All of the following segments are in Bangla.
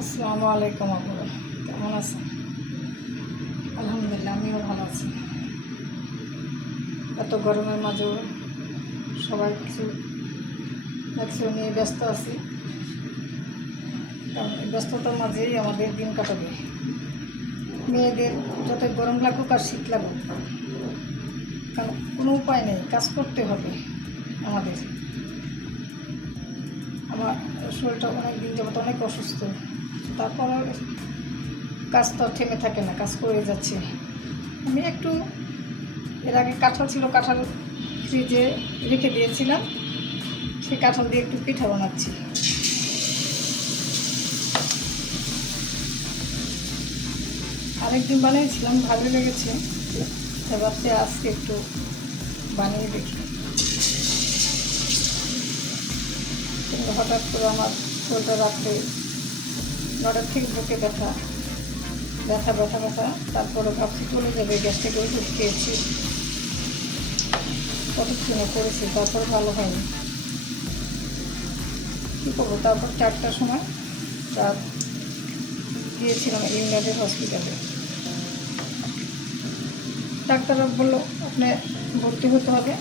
আসসালামু আলাইকুম আপুরা, কেমন আছেন? আলহামদুলিল্লাহ, আমিও ভালো আছি। এত গরমের মাঝেও সবাই কিছু নিয়ে ব্যস্ত আছি। কারণ এই ব্যস্ততার মাঝেই আমাদের দিন কাটাবে। মেয়েদের যত গরম লাগুক আর শীত লাগুক, কারণ কোনো উপায় নেই, কাজ করতে হবে আমাদের। আমার শরীরটা অনেক দিন যাবত অনেক অসুস্থ, তারপর কাজ তো থেমে থাকে না, কাজ করে যাচ্ছে। আমি একটু এর আগে কাঁঠাল ছিল, কাঁঠাল ফ্রিজে রেখে দিয়েছিলাম, সেই কাঁঠাল দিয়ে একটু পিঠা বানাচ্ছি। আরেকদিন বানিয়েছিলাম, ভালোই লেগেছে, ভাবতে আজকে একটু বানিয়ে দেখি। কিন্তু হঠাৎ করে আমার শরীরটা রাখতে 9টার থেকে বুকে ব্যথা, তারপরে ভাবছি চলে যাবে, গ্যাসটাকে ওষুধ খেয়েছি, কতক্ষণে করেছি, তারপর ভালো হয়নি। কী করবো? তারপর 4টার সময় রাত গিয়েছিলাম ইউনাইটেড হসপিটালে। ডাক্তাররা বললো আপনি ভর্তি হতে হবে,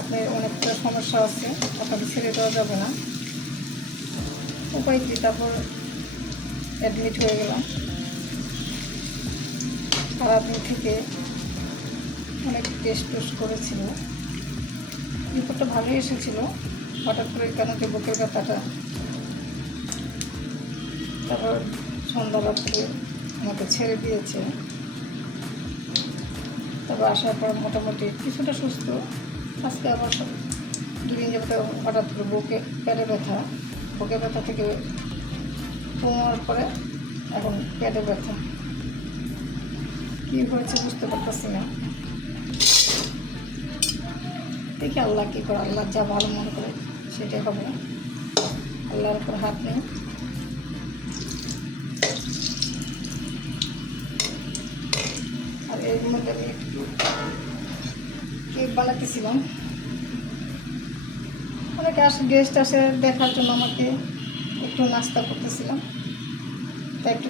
আপনার অনেকটা সমস্যা আছে, আপনাকে ছেড়ে দেওয়া যাবে না। উপায় কি? তারপর অ্যাডমিট হয়ে গেলাম। সারাদিন থেকে অনেক টেস্ট করেছিল, রিপোর্টটা ভালোই এসেছিলো। হঠাৎ করে কেন যে বুকের ব্যথাটা, তারপর সন্ধ্যা রাত্রে আমাকে ছেড়ে দিয়েছে। তারপর আসার পর মোটামুটি কিছুটা সুস্থ। আজকে আবার 2 দিন যাবত হঠাৎ করে পেটে ব্যথা থেকে কমার পরে এখন পেটে ব্যথা। কী হয়েছে বুঝতে পারতেছি না। দেখি আল্লাহ কী করে, আল্লাহ যা ভালো মনে করে সেটাই হবে, আল্লাহর উপর হাত নেই। আর এর মধ্যে আমি একটু কেক বানাতেছিলাম। অনেকে গেস্ট আসে দেখার জন্য, আমাকে একটু নাস্তা করতেছিলাম, তাই একটু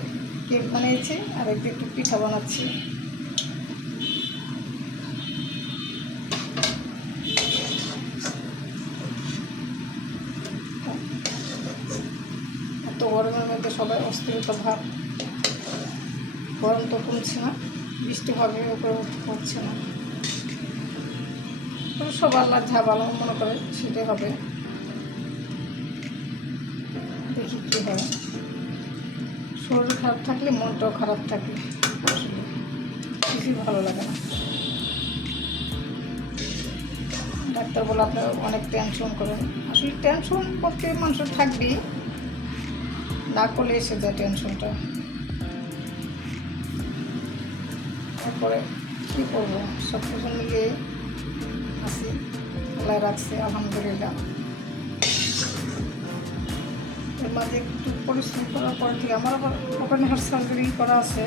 কেক বানিয়েছি আর একটু পিঠা বানাচ্ছি। এত গরমের মধ্যে সবাই অস্থিরতা ভাব, গরম তো কমছে না, বৃষ্টি হবে উপরে হচ্ছে না। সব আল্লাহ যা ভালো মনে করে সেটাই হবে, দেখি কী হয়। শরীর খারাপ থাকলে মনটাও খারাপ থাকে, আসলে কিছুই ভালো লাগে না। ডাক্তার বলে আপনার অনেক টেনশন করেন। আসলে টেনশন করতে মানুষের থাকবেই, না করলে এসে যায় টেনশনটা। তারপরে কী করবো, সব কিছু মিলিয়ে আছি, আল্লাহ রাখছে আলহামদুলিল্লাহ। এর মাঝে একটু পরিশ্রম করার পর থেকে আমার আবার ওপেন হার্ট সার্জারি করা আছে।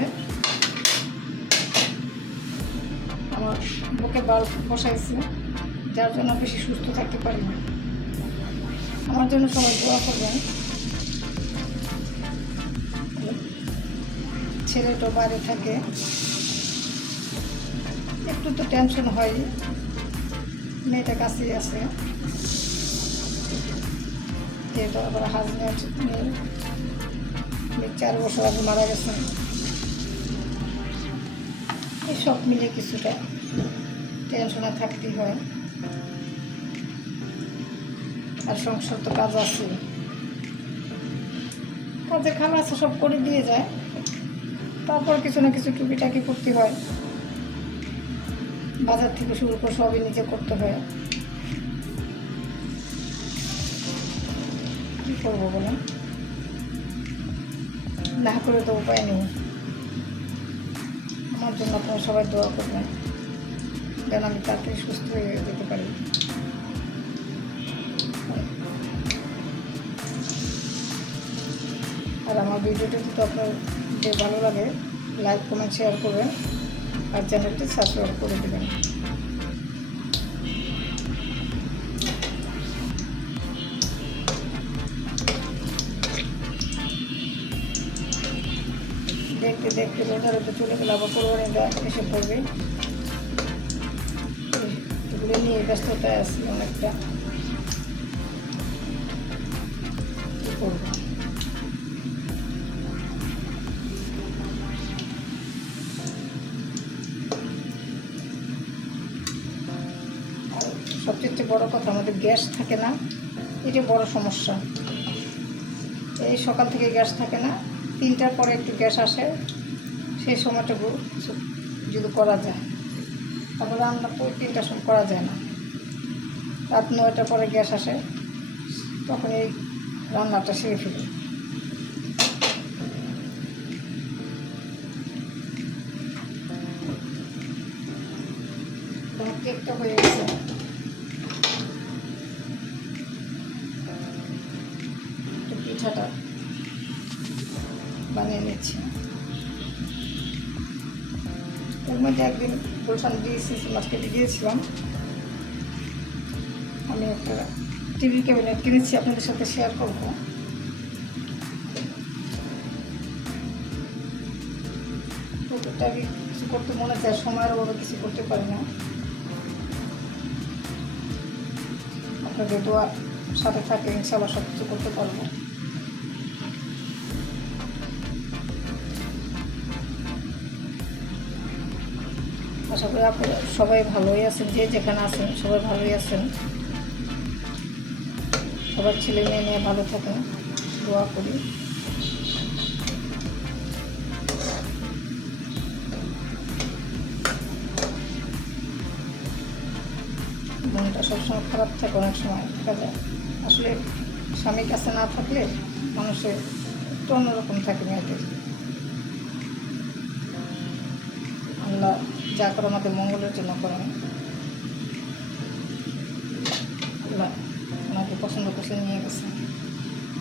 আমার বুকে বাল্ব বসাইছে, যার জন্য বেশি সুস্থ থাকতে পারি না। আমার জন্য সবাই দোয়া করবেন। ছেলেটা বাইরে থাকে, একটু তো টেনশন হয়, মেয়েটা কাছেই আছে, যেহেতু আবার হাজব্যান্ড নিয়ে 4 বছর আগে মারা গেছেন। এই সব মিলে কিছুটা টেনশনে থাকতেই হয়। আর সংসার তো কাজ আছে, কাজে খানা আছে, সব করে দিয়ে যায়, তারপর কিছু না কিছু টুকিটাকি করতে হয়। বাজার থেকে শুরু করে সবই নিজে করতে হয়। কী করবো বলুন, না করে তো উপায় নেই। আমার জন্য আপনারা সবাই দোয়া করবেন, যেন আমি তাড়াতাড়ি সুস্থ হয়ে যেতে পারি। আর আমার ভিডিওটা যদি আপনার যে ভালো লাগে, লাইক কমেন্ট শেয়ার করবেন, আর চ্যানেলটি সাবস্ক্রাইব করে দেবেন। দেখতে দেখতে রোজা রোজা চলে গেলে আবার কোরবানিটা এসে পড়বে। এগুলো নিয়ে ব্যস্ততায় আছি অনেকটা, কী করবো। আর সবচেয়ে বড় কথা, আমাদের গ্যাস থাকে না, এটা বড় সমস্যা। এই সকাল থেকে গ্যাস থাকে না, 3টার পরে একটু গ্যাস আসে, সেই সময়টুকু যদি করা যায়। তারপরে রান্না তো 3টার সময় করা যায় না, রাত 9টার পরে গ্যাস আসে, তখন এই রান্নাটা সেরে ফেলি। কেকটা হয়ে গেছে, পিঠাটা বানিয়ে নিচ্ছি। এর মধ্যে একদিন গুলশান ডিসি মার্কেটে গিয়েছিলাম, আমি একটা টিভি ক্যাবিনেট কিনেছি, আপনাদের সাথে শেয়ার করব। টুকটাকি কিছু করতে মনে চায়, সময়ের অভাবে কিছু করতে পারি না। আপনাদের দোয়ার সাথে থাকে, ইনশাআল্লাহ সব কিছু করতে পারবো। আশা করি আপনারা সবাই ভালোই আছেন, যে যেখানে আছেন সবাই ভালোই আছেন। সবার ছেলে মেয়ে নিয়ে ভালো থাকেন, দোয়া করি। মনটা সবসময় খারাপ থাকে, অনেক সময় দেখা যায়। আসলে স্বামীর কাছে না থাকলে মানুষের একটু অন্যরকম থাকে মেয়েদের। আল্লাহ যা করে আমাদের মঙ্গলের জন্য করেন। আল্লাহ ওনাকে পছন্দ করে নিয়ে গেছে।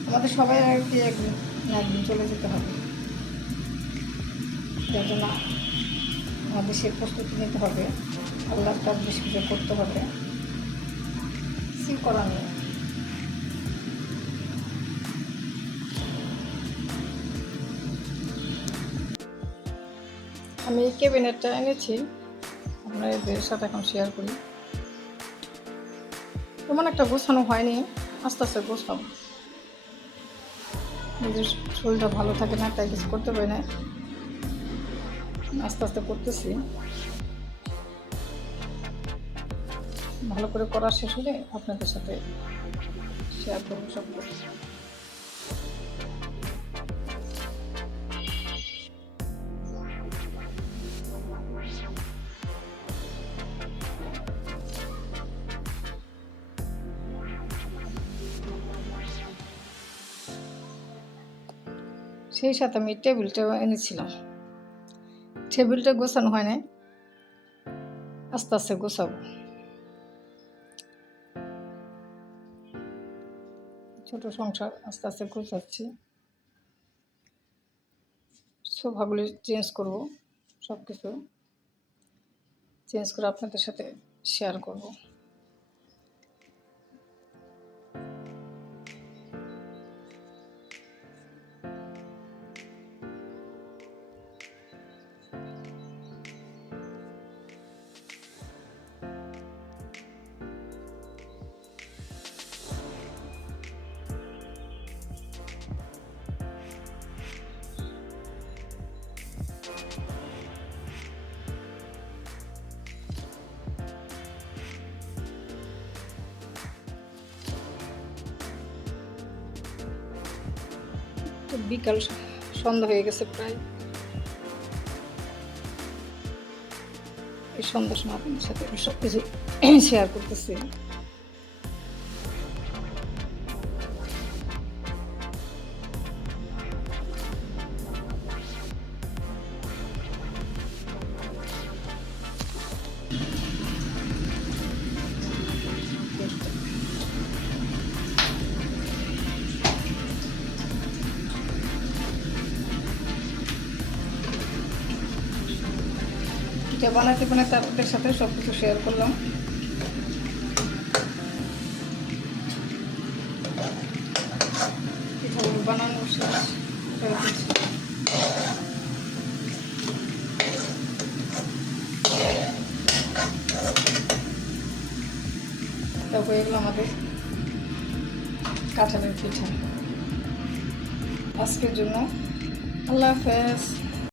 আমাদের সবাই আর কি একদিন না একদিন চলে যেতে হবে, যার জন্য আমাদের সে প্রস্তুতি নিতে হবে, আল্লাহর কাজ বেশি কিছু করতে হবে, কি করার নেই। আমি এই ক্যাবিনেটটা এনেছি, আপনাদের সাথে এখন শেয়ার করি। তেমন একটা গোছানো হয়নি, আস্তে আস্তে গোছাবো। নিজের শরীরটা ভালো থাকে না, তাই কিছু করতে পারি না, আস্তে আস্তে করতেছি। ভালো করে করা শেষ হলে আপনাদের সাথে শেয়ার করবো সব কিছু। সেই সাথে আমি টেবিলটাও এনেছিলাম, টেবিলটা গোছানো হয় না, আস্তে আস্তে গোছাবো। ছোট সংসার, আস্তে আস্তে গোছাচ্ছি। সোফাগুলি চেঞ্জ করব, সব কিছু চেঞ্জ করে আপনাদের সাথে শেয়ার করব। তো বিকাল সন্ধ্যা হয়ে গেছে প্রায়, এই সন্ধ্যার সময় আপনাদের সাথে সব কিছু শেয়ার করতেছি। পিঠা বানাতে বানাতে আপনাদের সাথে সব কিছু শেয়ার করলাম। পিঠাগুলো বানানো শেষ। তো হয়ে গেলো আমাদের কাঁঠালের পিঠা আজকের জন্য। আল্লাহ হাফেজ।